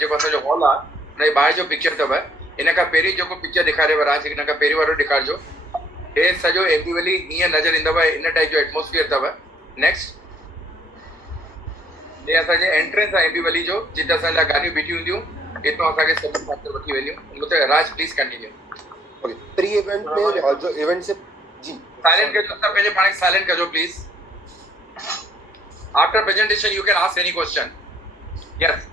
जेको असांजो हॉल आहे हुन जे ॿाहिरि जो पिक्चर अथव। इन खां पहिरीं जेको पिक्चर ॾेखारियव राज, हिन खां पहिरीं वारो ॾेखारिजो। हे सॼो एम्बी वैली हीअं नज़र ईंदव, इन टाइप जो एटमोस्फियर अथव। नेक्स्ट, हे असांजे एंट्रेंस आहे एम्बी वैली जो, जिते असां लाइ गाॾियूं बीठियूं हूंदियूं। हितां असांखे सभु फैक्टर वठी वेंदियूं। उनते Raj please continue. Okay, pre event में जो इवेंट से जी साइलेंट कजो, सब पंहिंजे पाण खे साइलेंट कजो please. After presentation you can ask any question. Yes.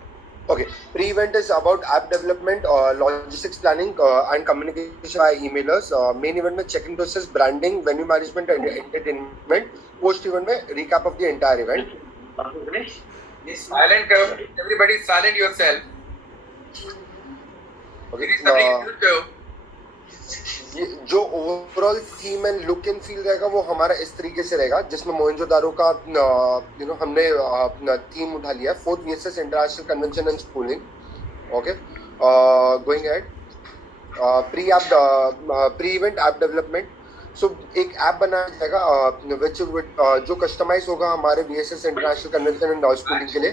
Okay, pre-event is about app development, logistics planning, and communication by emailers. Main event में checking process, branding, venue management, and entertainment. Post-event में recap of the entire event. Silent करो, everybody silent yourself. Okay. ये जो overall theme and look and feel रहेगा वो हमारा इस तरीके से रहेगा, जिसमें मोहनजोदारो का हमने थीम उठा लिया है, 4th VSS international convention and schooling. Okay, going ahead, pre event app development. So एक ऐप बनाया जाएगा विच जो कस्टमाइज होगा हमारे VSS international convention and schooling के लिए।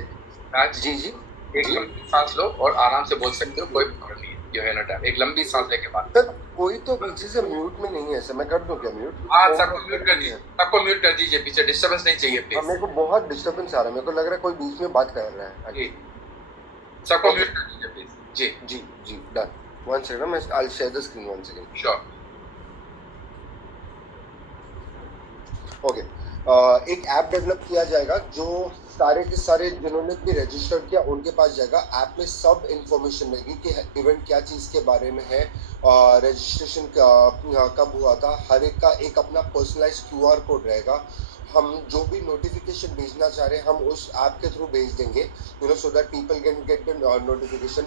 जी जी, एक लंबी सांस लो और आराम से बोल सकते हो, कोई प्रॉब्लम नहीं है। You have enough time. एक लंबी सांस लेके बात। सर कोई तो पीछे से म्यूट में नहीं है सर, मैं कर दूं क्या म्यूट? हाँ, सबको म्यूट कर दीजिए, सबको म्यूट कर दीजिए, पीछे डिस्टर्बेंस नहीं चाहिए प्लीज। मेरे को बहुत डिस्टर्बेंस आ रहा है, मेरे को लग रहा है कोई बीच में बात कर रहा है। जी, सबको म्यूट कर दीजिए प्लीज। जी जी जी, डन। वन सेकंड, मैं I will share the screen one second. Sure. Okay, एक ऐप डेवलप किया जाएगा जो सारे के सारे जिन्होंने भी रजिस्टर किया उनके पास जाएगा। ऐप में सब इंफॉर्मेशन रहेगी कि इवेंट क्या चीज़ के बारे में है, रजिस्ट्रेशन कब हुआ था, हर एक का एक अपना पर्सनलाइज QR कोड रहेगा। हम जो भी नोटिफिकेशन भेजना चाह रहे हैं हम उस ऐप के थ्रू भेज देंगे, so that people can get the notification.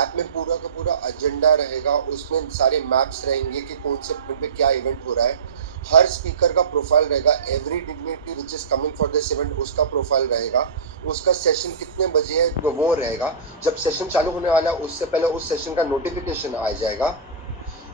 App में पूरा का पूरा एजेंडा रहेगा, उसमें सारे मैप्स रहेंगे कि कौन से पॉइंट पे क्या इवेंट हो रहा है। हर स्पीकर का प्रोफाइल रहेगा, every dignity which is coming for this event उसका प्रोफाइल रहेगा, उसका सेशन कितने बजे है वो रहेगा, जब सेशन चालू होने वाला है उससे पहले उस सेशन का नोटिफिकेशन आ जाएगा।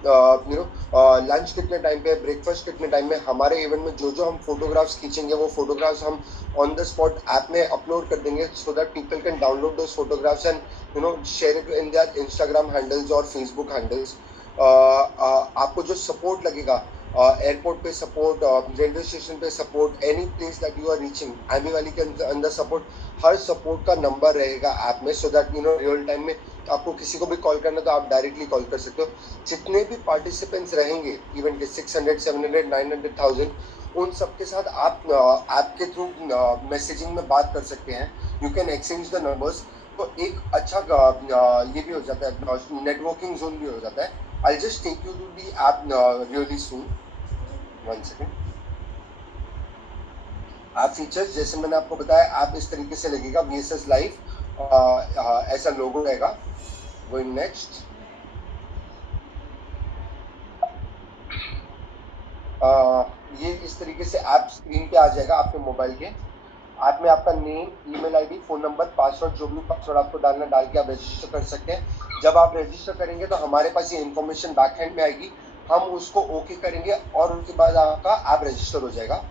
लंच कितने टाइम पे, ब्रेकफास्ट कितने टाइम में, हमारे इवेंट में जो जो हम फोटोग्राफ्स खींचेंगे वो फोटोग्राफ्स हम ऑन द स्पॉट ऐप में अपलोड कर देंगे, so that people can download those photographs and share it in their Instagram handles और फेसबुक हैंडल्स। आपको जो सपोर्ट लगेगा, एयरपोर्ट पे सपोर्ट, रेलवे स्टेशन पे support, any place that you are reaching, Aamby Valley के अंदर सपोर्ट, हर सपोर्ट का नंबर रहेगा ऐप में, सो दैट रियल टाइम में आपको किसी को भी कॉल करना तो आप डायरेक्टली कॉल कर सकते हो। जितने भी पार्टिसिपेंट्स रहेंगे इवेंट के 600, 700, 900,000, उन सब के साथ आप ऐप के थ्रू मैसेजिंग में बात कर सकते हैं। You can exchange the numbers. तो एक अच्छा ये भी हो जाता है, नेटवर्किंग जोन भी हो जाता है। I'll just take you to the app really soon. One second. App features जैसे मैंने आपको बताया, ऐप इस तरीके से लगेगा, VSS लाइव ऐसा लोगो रहेगा। गोइंग नेक्स्ट, ये इस तरीके से ऐप स्क्रीन पे आ जाएगा आपके मोबाइल के। ऐप में आपका name, email ID, phone number, password, जो भी पासवर्ड आपको डालना डाल के आप रजिस्टर कर सकते हैं। जब आप रजिस्टर करेंगे तो हमारे पास ये इन्फॉर्मेशन बैकएंड में आएगी, हम उसको ओके करेंगे और उसके बाद आपका ऐप रजिस्टर हो जाएगा।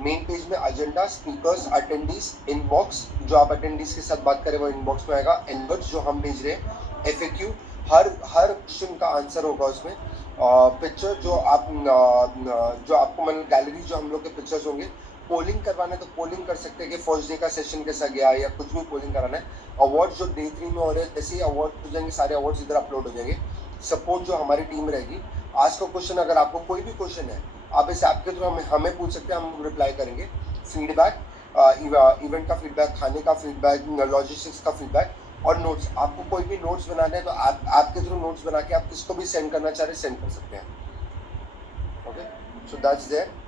मेन पेज में एजेंडा, स्पीकर्स, अटेंडीज, इनबॉक्स, जो आप अटेंडीज के साथ बात करें वो इनबॉक्स में आएगा। इनवर्ट्स जो हम भेज रहे हैं, FAQ, हर क्वेश्चन का आंसर होगा उसमें। पिक्चर जो आपको मतलब गैलरी जो हम लोग के पिक्चर्स होंगे। पोलिंग करवाना है तो पोलिंग कर सकते हैं कि फर्स्ट डे का सेशन कैसा गया या कुछ भी पोलिंग कराना है। अवार्ड जो Day 3 में हो रहे हैं जैसे ही अवार्ड हो जाएंगे सारे अवार्ड्स इधर अपलोड हो जाएंगे। सपोर्ट जो हमारी टीम रहेगी, आज का क्वेश्चन अगर आपको कोई भी क्वेश्चन है आप इस ऐप के थ्रू हमें पूछ सकते हैं, हम रिप्लाई करेंगे। फीडबैक, इवेंट का फीडबैक, खाने का फीडबैक, लॉजिस्टिक्स का फीडबैक और नोट्स। आपको कोई भी नोट्स बनाने हैं तो ऐप के थ्रू नोट्स बना के आप किसको भी सेंड करना चाह रहे सेंड कर सकते हैं। Okay, so that's there.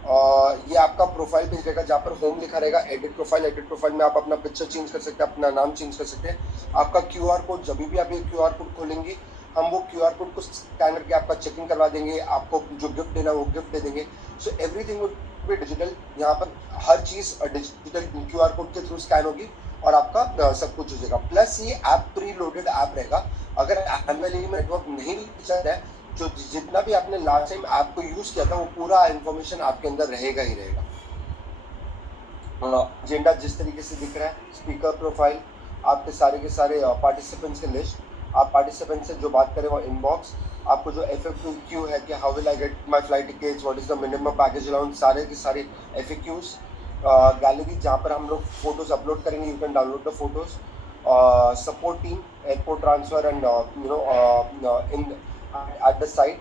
ये आपका प्रोफाइल पेज रहेगा जहाँ पर होम लिखा रहेगा, एडिट प्रोफाइल। एडिट प्रोफाइल में आप अपना पिक्चर चेंज कर सकते हैं, अपना नाम चेंज कर सकते हैं। आपका QR कोड, जब भी आप ये QR कोड खोलेंगे हम वो QR कोड को स्कैन करके आपका चेकिंग करवा देंगे, आपको जो गिफ्ट देना वो गिफ्ट दे देंगे। So everything would B digital. यहाँ पर हर चीज़ डिजिटल QR कोड के थ्रू स्कैन होगी और आपका सब कुछ हो जाएगा। प्लस ये ऐप प्री लोडेड ऐप रहेगा। अगर एमएलए में नेटवर्क नहीं चल रहा है, जो जितना भी आपने लास्ट टाइम ऐप को यूज़ किया था वो पूरा इन्फॉर्मेशन आपके अंदर रहेगा ही रहेगा। एजेंडा जिस तरीके से दिख रहा है, स्पीकर प्रोफाइल, आपके सारे के सारे पार्टिसिपेंट्स के लिस्ट, आप पार्टिसिपेंट से जो बात करें वो इनबॉक्स, आपको जो FAQ है कि how will I get my flight tickets, what is the minimum package allowance, सारे के सारे FAQs, गैलरी जहाँ पर हम लोग फोटोज अपलोड करेंगे, you can download the photos, support team, airport transfer and in at the site,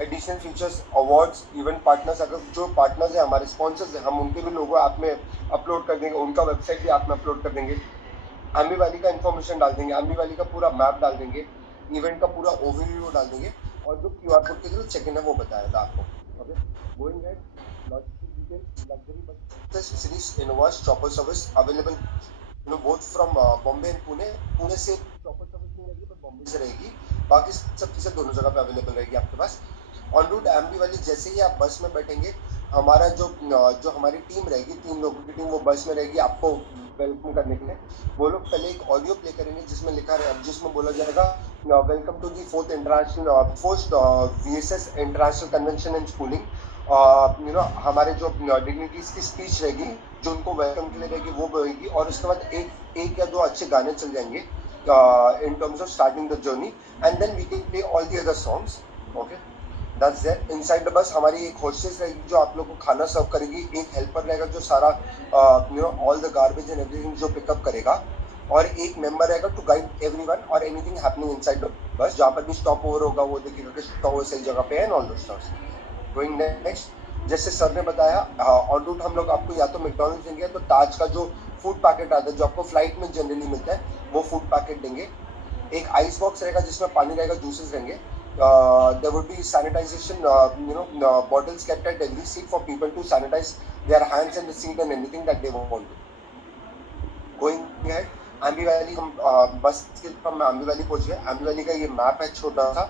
additional features, awards, event partners, अगर जो पार्टनर्स हैं हमारे स्पॉन्सर्स हैं हम उनके भी लोगो ऐप में अपलोड कर देंगे, उनका वेबसाइट भी ऐप में अपलोड कर देंगे, एम्बी वैली का इन्फॉर्मेशन डाल देंगे, एम्बी वैली का पूरा मैप डाल देंगे, इवेंट का पूरा ओवरव्यू डाल देंगे, और जो QR कोड के थ्रू चेक इन है वो बताया था आपको। Okay, going head, logistic details, luxury bus series Innova chopper service available both from Bombay and Pune, Pune से चॉपर सर्विस नहीं रहेगी पर बॉम्बे से रहेगी, बाकी सब चीज़ें दोनों जगह पे अवेलेबल रहेगी आपके पास। ऑन रूट एम्बी वैली जैसे ही आप बस में बैठेंगे, हमारा जो हमारी टीम रहेगी, 3 लोगों की टीम वो बस में रहेगी आपको वेलकम करने के लिए। वो लोग पहले एक ऑडियो प्ले करेंगे जिसमें बोला जाएगा welcome to the fourth VSS international convention and schooling. हमारे जो डिग्निटीज की स्पीच रहेगी जो उनको वेलकम के लिए रहेगी वो रहेगी, और उसके बाद एक या दो अच्छे गाने चल जाएंगे in terms of starting the journey, and then we can play all the other songs. Okay, that's there. Inside the bus हमारी एक होस्टेस रहेगी जो आप लोग को खाना सर्व करेगी, एक हेल्पर रहेगा जो सारा all the garbage and everything जो पिकअप करेगा, और एक मेंबर रहेगा टू गाइड एवरीवन और एनीथिंग हैपनिंग इनसाइड द बस, जहाँ पर भी स्टॉप ओवर होगा वो देखेगा कि स्टॉप ओवर सही जगह पे है and all those stuffs. Going next, जैसे सर ने बताया ऑन रूट हम लोग आपको या तो मैकडॉनल्ड्स देंगे, तो ताज का जो फूड पैकेट आता है जो आपको फ्लाइट में जनरली मिलता है वो फूड पैकेट देंगे, एक आइस बॉक्स रहेगा जिसमें पानी रहेगा, जूसेस रहेंगे, there would be sanitization, bottles kept at every seat for people to sanitize their hands and the seat and anything that they want to. Going ahead, Aamby Valley हम bus के हम Aamby valley पहुंच गए। एम्बी वैली का ये map है छोटा सा,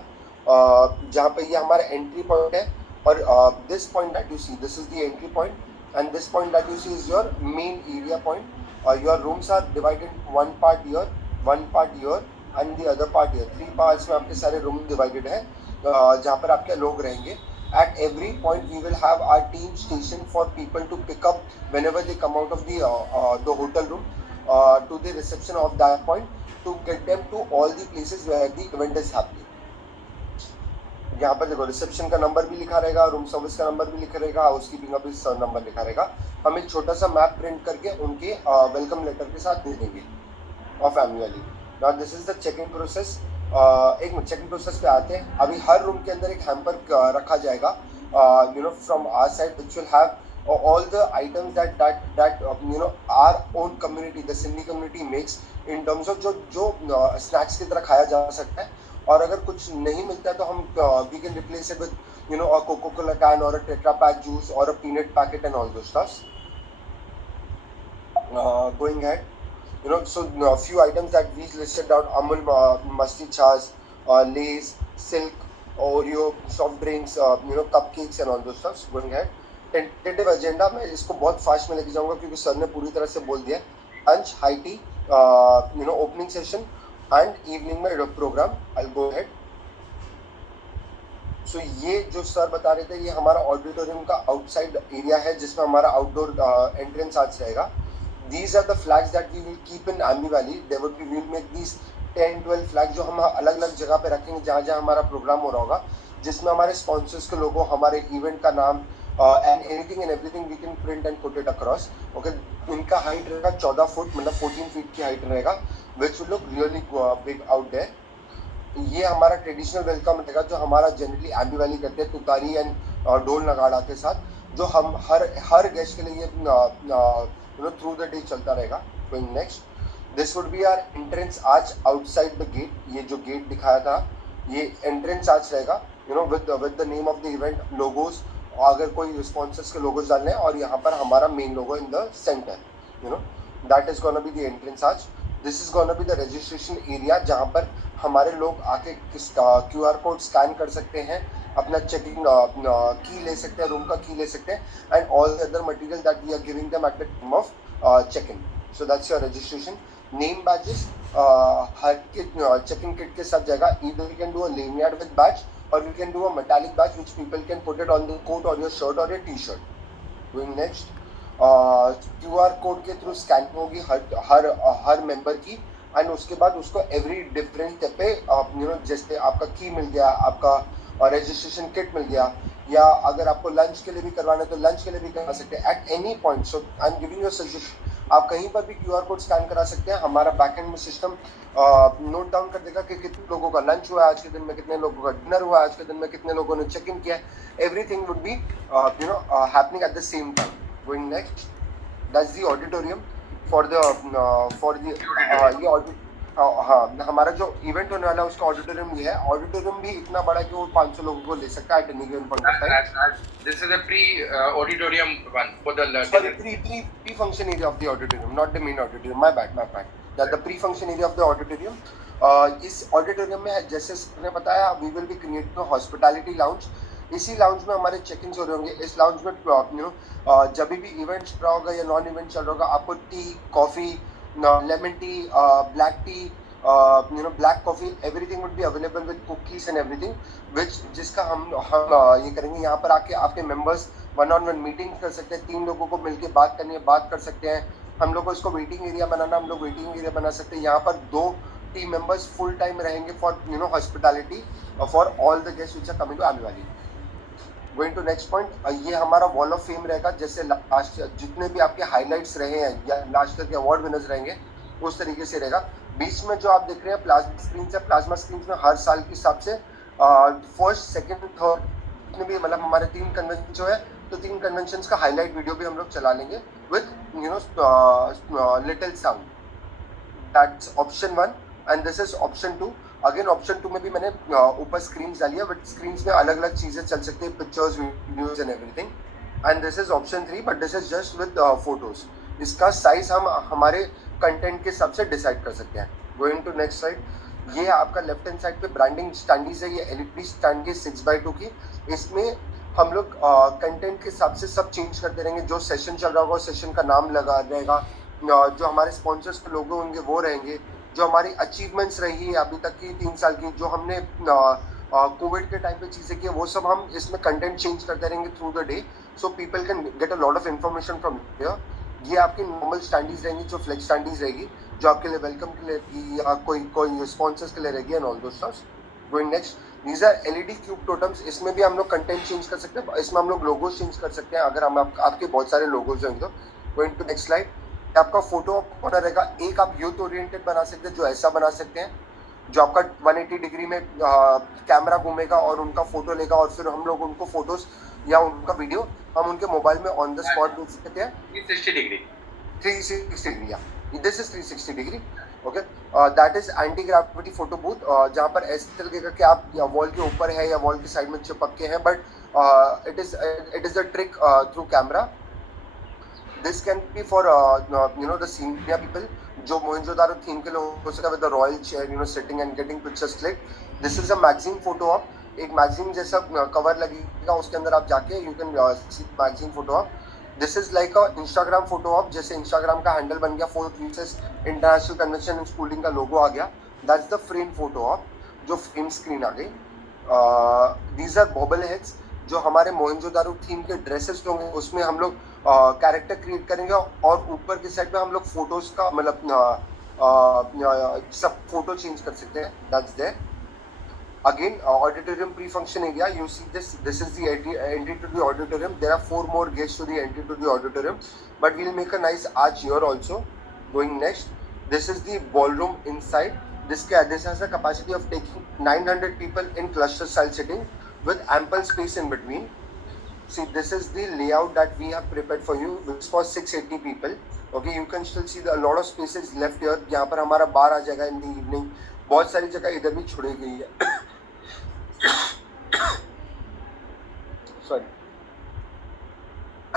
जहाँ पे ये हमारा एंट्री पॉइंट है, और this point that you see, this is the entry point and this point that you see is your main area point. Your rooms are divided, one part here and the other part here, 3 parts में आपके सारे room divided है, जहाँ पर आपके लोग रहेंगे। At every point we will have our team station for people to pick up whenever they come out of the hotel room to the reception of that point to get them to all the places where the event is happening. यहाँ पर देखो reception का number भी लिखा रहेगा, room service का number भी लिखा रहेगा, हाउसकीपिंग का भी नंबर लिखा रहेगा। हम एक छोटा सा मैप प्रिंट करके उनके वेलकम लेटर के साथ दे देंगे of Aamby Valley. Now this is the checking process. एक मिनट, चेकिंग प्रोसेस पे आते हैं। अभी हर रूम के अंदर एक हैम्पर रखा जाएगा from our side which will have all the items that our own community, the Sindhi community makes in terms of जो snacks की तरह खाया जा सकता है, और अगर कुछ नहीं मिलता है तो हम we can replace it with a Coca-Cola can or a Tetra Pak juice or a peanut packet and all those stuff. Going ahead, so a few items that we listed down: Amul Masti Chas, Lay's, Silk, Oreo, soft drinks, cupcakes and all those stuff. Going ahead, tentative agenda मैं इसको बहुत fast में लेके जाऊंगा क्योंकि sir ने पूरी तरह से बोल दिया। Lunch, high tea, opening session and evening में programme. I will go ahead. So ये जो सर बता रहे थे ये हमारा ऑडिटोरियम का आउटसाइड एरिया है जिसमें हमारा आउटडोर एंट्रेंस आज रहेगा। These are the flags that we will keep in Ambi Valley. We will make these 10-12 flags जो हम अलग अलग जगह पे रखेंगे जहाँ जहाँ हमारा प्रोग्राम हो रहा होगा, जिसमें हमारे स्पॉन्सर्स के लोगो, हमारे इवेंट का नाम and anything and everything we can print and put it across. Okay, इनका हाइट रहेगा 14 फुट, मतलब 14 फीट की हाइट रहेगा, which will look really big out there. ये हमारा ट्रेडिशनल वेलकम रहेगा जो हमारा जनरली एम्बी वैली करते हैं तुतारी एंड ढोल नगाड़ा के साथ, जो हम हर गेस्ट के लिए थ्रू द डे चलता रहेगा। Going next, this would be our entrance arch outside the gate. ये जो गेट दिखाया था ये एंट्रेंस आज रहेगा, with the name of the event, logos, अगर कोई रिस्पॉन्सेस के लोगोज डालने हैं, और यहाँ पर हमारा main logo in the centre, that is gonna be the entrance आज। This is gonna be the registration area जहाँ पर हमारे लोग आके QR कोड स्कैन कर सकते हैं, अपना चेकिंग की ले सकते हैं, रूम का की ले सकते हैं, and all the other material that we are giving them at the time of check in. So that's your registration. Name badges हर चेकिंग किट के साथ जाएगा। Either you can do a lanyard with badge और you can do a metallic badge which people can put it on the coat और your shirt और your T-shirt. Going next, QR code के through scanning होगी हर member की, and उसके बाद उसको every different step पे जैसे आपका की मिल गया, आपका रजिस्ट्रेशन किट मिल गया, या अगर आपको लंच के लिए भी करवाना है तो लंच के लिए भी करा सकते हैं at any point. So I am giving you suggestion, आप कहीं पर भी QR कोड स्कैन करा सकते हैं. हमारा बैकएंड में सिस्टम नोट डाउन कर देगा कि कितने लोगों का लंच हुआ आज के दिन में, कितने लोगों का डिनर हुआ आज के दिन में, कितने लोगों ने चेक इन किया. Everything would be happening at the same time. Going next, that's the auditorium for the ये हाँ, हमारा जो इवेंट होने वाला है उसका ऑडिटोरियम ये है. ऑडिटोरियम भी इतना बड़ा है कि वो 500 लोगों को ले सकता है at any given point of time. This is a pre-auditorium one for the Sorry, pre-function area of the auditorium, not the main auditorium. My bad. The pre-function area of the auditorium. इस auditorium में जैसे sir ने बताया, we will be creating hospitality lounge. इसी lounge में हमारे check in हो रहे होंगे. इस लाउंज में जब भी इवेंट चल रहा होगा या नॉन इवेंट चल रहा होगा, आपको tea, coffee, lemon tea, black tea, black coffee, everything would be available with cookies and everything, which जिसका हम ये करेंगे. यहाँ पर आके आपके members one on one meeting कर सकते हैं. 3 लोगों को मिलकर बात करनी है, बात कर सकते हैं. हम लोग को इसको वेटिंग एरिया बनाना, हम लोग वेटिंग एरिया बना सकते हैं. यहाँ पर 2 टीम मेंबर्स फुल टाइम रहेंगे for hospitality for all the guest which are coming to आने वाली. गोइंग टू नेक्स्ट पॉइंट, ये हमारा वॉल ऑफ फेम रहेगा. जैसे लास्ट जितने भी आपके हाईलाइट्स रहे हैं या लास्ट ईयर के अवार्ड विनर्स रहेंगे, उस तरीके से रहेगा. बीच में जो आप देख रहे हैं प्लाज्मा स्क्रीन है, प्लाज्मा स्क्रीन में हर साल के हिसाब से फर्स्ट, सेकंड, थर्ड जितने भी मतलब हमारे 3 कन्वेंशन जो है, तो 3 कन्वेंशन का हाईलाइट वीडियो भी हम लोग चला लेंगे with little sound. That's option 1 and this is option 2. Again option 2 में भी मैंने ऊपर स्क्रीन डाली है, बट स्क्रीन में अलग अलग चीजें चल सकती है, pictures, videos and everything. And this is option 3, but this is just with photos. इसका साइज हम हमारे कंटेंट के हिसाब से डिसाइड कर सकते हैं. गोइंग टू नेक्स्ट साइड, ये आपका लेफ्ट हैंड साइड पे ब्रांडिंग स्टैंडीज है. ये LED स्टैंड की 6x2 की. इसमें हम लोग कंटेंट के हिसाब से सब चेंज करते रहेंगे. जो सेशन चल रहा होगा सेशन का नाम लगा रहेगा, जो हमारे स्पॉन्सर्स के लोगो होंगे वो रहेंगे, जो हमारी अचीवमेंट्स रही है अभी तक की 3 साल की, जो हमने कोविड के टाइम पे चीज़ें की, वो सब हम इसमें कंटेंट चेंज करते रहेंगे through the day, so people can get a lot of information from here. ये आपकी नॉर्मल स्टैंडीज रहेंगी, जो फ्लेक्स स्टैंडीज रहेगी, जो आपके लिए वेलकम के लिए रहेगी या कोई स्पॉन्सर्स के लिए रहेगी and all those stuffs. Going next, these are LED cube totems. इसमें भी हम लोग कंटेंट चेंज कर सकते हैं. इसमें हम लोग लोगोज चेंज कर सकते हैं अगर हम आपके बहुत सारे लोगोज होंगे तो. गोइंग टू नेक्स्ट स्लाइड, आपका फोटो कॉर्नर रहेगा. एक आप यूथ ओरिएंटेड बना सकते हैं, जो ऐसा बना सकते हैं, जो आपका 180 डिग्री में कैमरा घूमेगा और उनका फोटो लेगा, और फिर हम लोग उनको फोटोज या उनका वीडियो हम उनके मोबाइल में ऑन द स्पॉट देख सकते हैं. 360 degree. 360 degree, this is 360 degree. Okay, that is anti gravity photo booth, जहाँ पर ऐसे लगेगा कि आप या वॉल के ऊपर है या वॉल के साइड में चिपक के हैं, but it is the trick through camera. This can be for the senior people, जो मोहनजोदारो थीम के लोग हो सकता है, with the royal chair, sitting and getting pictures clicked. This is a magazine photo op. एक मैगजीन जैसा cover लगेगा, उसके अंदर आप जाके you can see magazine photo op. This is like a Instagram photo op. जैसे Instagram का handle बन गया 4th Pieces international convention and schooling का लोगो आ गया. That's the frame photo op, जो फ्रेम स्क्रीन आ गई. These are bobble heads, जो हमारे मोहनजोदारो थीम के ड्रेसेस होंगे, उसमें हम लोग कैरेक्टर क्रिएट करेंगे, और ऊपर की साइड पे हम लोग फोटोज का मतलब सब फोटो चेंज कर सकते हैं. That's there. Again auditorium pre function area, you see this is the entry to the auditorium. There are 4 more gates to the entry to the auditorium, but we'll make a nice arch here also. Going next, this is the ballroom inside. This has a capacity of taking 900 people in cluster style sitting with ample space in between. See, this is the layout that we have prepared for you, which is for 680 people. Okay, you can still see a lot of spaces left here. यहाँ पर हमारा बार आ जाएगा in the evening. बहुत सारी जगह इधर भी छोड़ी गई है. Sorry.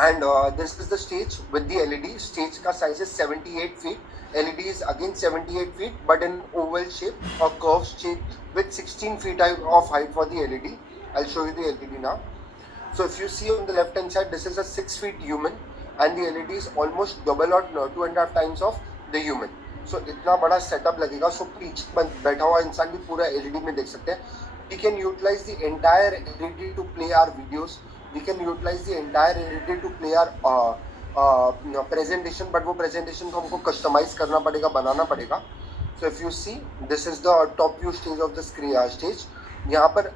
And this is the stage with the LED. Stage का size is 78 feet. LED is again 78 feet, but in oval shape or curved shape with 16 feet of height for the LED. I'll show you the LED now. So if you see on the left hand side, this is a 6 feet human, and the LED is almost double or 2.5 times of the human. So इतना बड़ा setup लगेगा. So पीछे बैठा हुआ इंसान भी पूरा LED में देख सकते हैं. We can utilize the entire LED to play our videos. We can utilize the entire LED to play our presentation, but वो presentation को हमको customize करना पड़ेगा, बनाना पड़ेगा. So if you see, this is the top view stage of the stage. यहाँ पर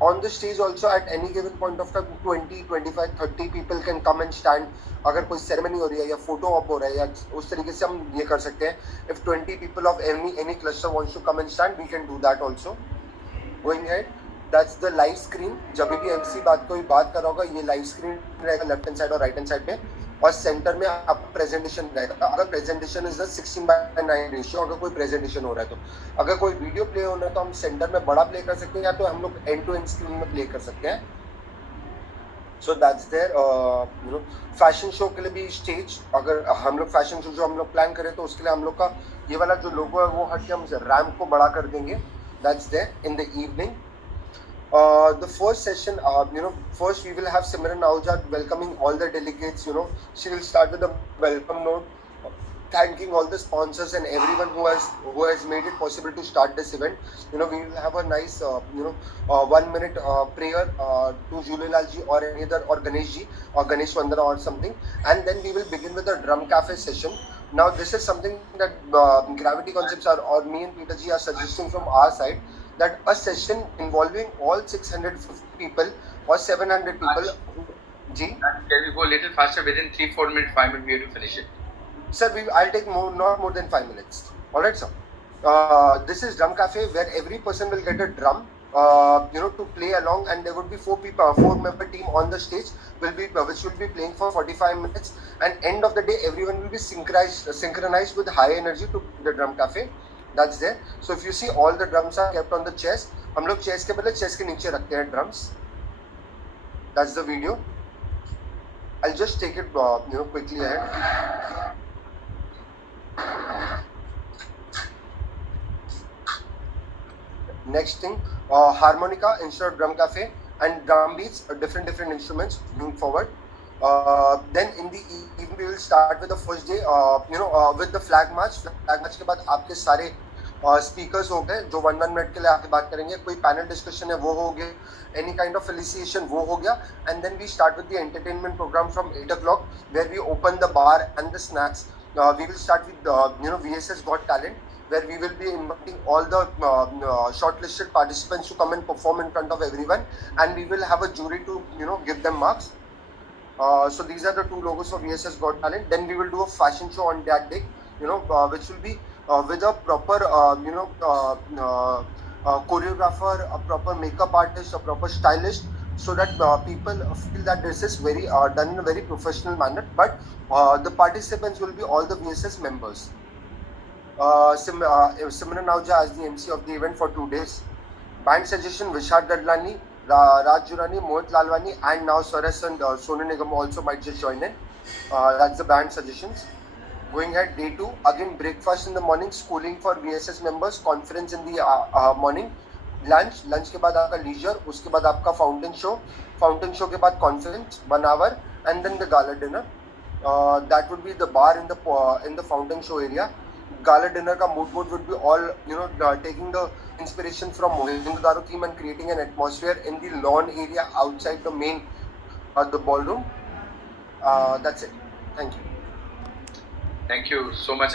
on the stage also at any given point of time 20, 25, 30 people can come and stand. अगर कोई ceremony हो रही है या photo op हो रहा है या उस तरीके से हम ये कर सकते हैं. If 20 people of any cluster wants to come and stand, we can do that also. Going ahead, that's the live screen. जब भी MC कोई बात कर रहा होगा, ये live screen रहेगा लेफ्ट हैंड साइड और राइट हैंड साइड पे. और सेंटर में आपका प्रेजेंटेशन रहेगा. अगर प्रेजेंटेशन इज 16:9 रेशियो, अगर कोई प्रेजेंटेशन हो रहा है तो. अगर कोई वीडियो प्ले हो रहा है तो हम सेंटर में बड़ा प्ले कर सकते हैं या तो हम लोग एंड टू एंड स्क्रीन में प्ले कर सकते हैं. So that's there. Fashion show के लिए भी स्टेज, अगर हम लोग फैशन शो जो हम लोग प्लान करें तो उसके लिए हम लोग का ये वाला जो लोगो है वो हट के हम रैम्प को बड़ा कर देंगे. That's there in the evening. The first session, first we will have Simran Ahuja welcoming all the delegates. She will start with a welcome note, thanking all the sponsors and everyone who has made it possible to start this event. We will have a nice 1 minute prayer to Jhulelal ji or any other, or Ganesh ji or Ganesh Vandana or something, and then we will begin with a drum cafe session. Now this is something that Gravity Concepts or me and Peter ji are suggesting from our side, that a session involving all 650 people or 700 people. Ji? Can we go a little faster? Within 3-4 minutes, 5 minutes, we have to finish it. Sir, I'll take not more than 5 minutes. All right, sir. This is Drum Cafe, where every person will get a drum, to play along, and there would be 4-member team on the stage, which will be playing for 45 minutes. And end of the day, everyone will be synchronized with high energy to the Drum Cafe. That's there. So if you see, all the drums are kept on the chest. हम लोग chest के बदले chest के नीचे रखते हैं drums. That's the video. I'll just take it quickly ahead. Next thing, harmonica instead of drum cafe, and drum beats, different instruments moving forward. Then in the evening we will start with the first day, with the flag march. Flag march के बाद आपके सारे speakers हो गए जो 1 minute के लिए आके बात करेंगे. कोई पैनल डिस्कशन है वो हो गया, एनी काइंड ऑफ फेलिसिएशन वो हो गया. And then we start with the entertainment program from 8 o'clock, where we open the bar and the snacks. We will start with VSS Got Talent, where we will be inviting all the shortlisted participants to come and perform in front of everyone, and we will have a jury to give them marks. So these are the two logos for VSS Got Talent. Then we will do a fashion show on that day, which will be with a proper choreographer, a proper makeup artist, a proper stylist, so that people feel that this is very done in a very professional manner. But the participants will be all the VSS members. Simran Ahuja as the MC of the event for 2 days. Band suggestion: Vishal Dadlani, Raj Jurani, Mohit Lalwani, and now Swaras and Sonu Nigam also might just join in. That's the band suggestions. Going ahead, day 2, again breakfast in the morning, schooling for VSS members, conference in the morning, lunch के बाद आपका leisure, उसके बाद आपका fountain show के बाद conference 1 hour, and then the gala dinner. That would be the bar in the fountain show area. Gala dinner का mood board would be all taking the inspiration from Mohenjo-daro theme and creating an atmosphere in the lawn area outside the main the ballroom. That's it. Thank you. Thank you so much.